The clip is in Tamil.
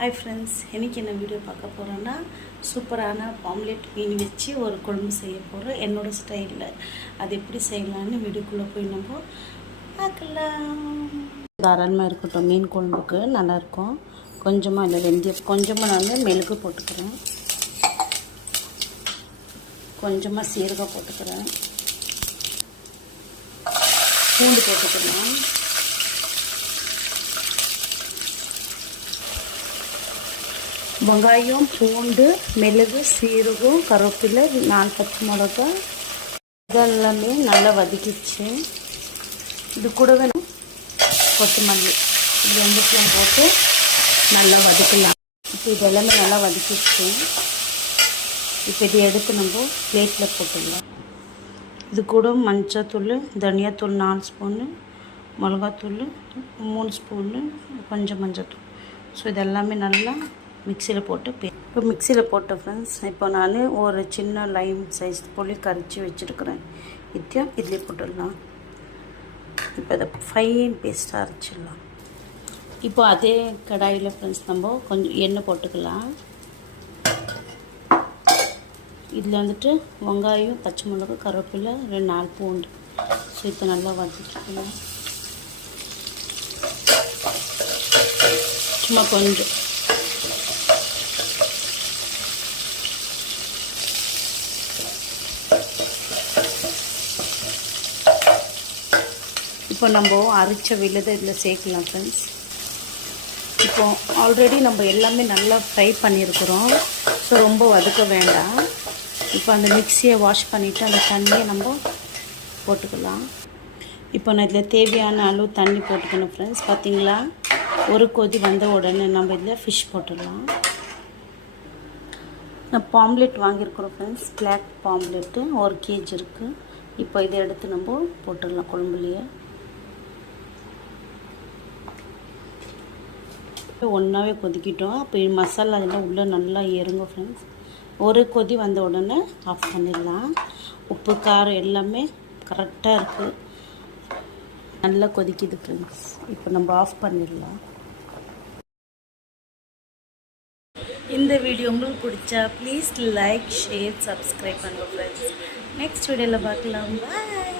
ஹாய் ஃப்ரெண்ட்ஸ், இன்றைக்கி என்ன வீடியோ பார்க்க போகிறோன்னா சூப்பரான ஆம்லெட் மீன் வச்சு ஒரு குழம்பு செய்ய போகிறோம் என்னோடய ஸ்டைலில். அது எப்படி செய்யலான்னு வீடியோக்குள்ளே போய் நம்ம பார்க்கலாம். தாராளமாக இருக்கட்டும், மீன் குழம்புக்கு நல்லாயிருக்கும். கொஞ்சமாக இல்லை வெந்தயம், கொஞ்சமாக நான் மெழுகு போட்டுக்கிறேன், கொஞ்சமாக சீரகம் போட்டுக்கிறேன், பூண்டு போட்டுக்கிறேன், வெங்காயம், பூண்டு, மிளகு, சீரகம், கருவேப்பிலை, 4 பச்சை மிளகாய் இதெல்லாமே நல்லா வதக்கிச்சு. இது கூடவே கொத்தமல்லி இது ரெண்டுத்தையும் போட்டு நல்லா வதக்கலாம். இப்போ இது எல்லாமே நல்லா வதக்கிச்சு. இப்போ இதை எடுத்து நம்ம பிளேட்டில் போட்டுடலாம். இது கூட மஞ்சத்தூள், தனியாத்தூள் 4 ஸ்பூனு, மிளகாத்தூள் 3 ஸ்பூனு, கொஞ்சம் மஞ்சத்தூள். ஸோ இதெல்லாமே நல்லா மிக்சியில் போட்டு இப்போ மிக்சியில் போட்டேன் ஃப்ரெண்ட்ஸ். இப்போ நான் ஒரு சின்ன லைம் சைஸ் புளி கரைச்சி வச்சுருக்கிறேன். இதையும் இதில் போட்டுடலாம். இப்போ இதை ஃபைன் பேஸ்ட்டாக அரைச்சிடலாம். இப்போ அதே கடாயில் ஃப்ரெண்ட்ஸ் நம்ம கொஞ்சம் எண்ணெய் போட்டுக்கலாம். இதில் வந்துட்டு வெங்காயம், பச்சை மிளகாய், கருவேப்பிலை, 4 பூண்டு. ஸோ இப்போ நல்லா வதக்கிக்கலாம். சும்மா கொஞ்சம் இப்போ நம்ம அரைச்ச விழுதை இதில் சேர்க்கலாம் ஃப்ரெண்ட்ஸ். இப்போ ஆல்ரெடி நம்ம எல்லாமே நல்லா ஃப்ரை பண்ணியிருக்கிறோம். ஸோ ரொம்ப வதக்க வேண்டாம். இப்போ அந்த மிக்சியை வாஷ் பண்ணிவிட்டு அந்த தண்ணியை நம்ம போட்டுக்கலாம். இப்போ நான் இதில் தேவையான அளவு தண்ணி போட்டுக்கணும் ஃப்ரெண்ட்ஸ். பார்த்திங்களா, ஒரு கொதி வந்த உடனே நம்ம இதில் ஃபிஷ் போட்டுடலாம். நான் பாம்லெட் வாங்கியிருக்கிறோம் ஃப்ரெண்ட்ஸ். பிளாக் பாம்லெட்டு 1 kg இருக்குது. இப்போ இதை எடுத்து நம்ம போட்டுடலாம் குழம்புலையே. ஒன்றாவே கொதிக்கிட்டோம். அப்போ மசாலா அதெல்லாம் உள்ளே நல்லா இறங்க ஃப்ரெண்ட்ஸ். ஒரு கொதி வந்த உடனே ஆஃப் பண்ணிடலாம். உப்பு காரம் எல்லாமே கரெக்டாக இருக்குது. நல்லா கொதிக்குது ஃப்ரெண்ட்ஸ். இப்போ நம்ம ஆஃப் பண்ணிடலாம். இந்த வீடியோ உங்களுக்கு பிடிச்சா ப்ளீஸ் லைக், ஷேர், சப்ஸ்கிரைப் பண்ணுங்கள் ஃப்ரெண்ட்ஸ். நெக்ஸ்ட் வீடியோவில் பார்க்கலாம். பாய்.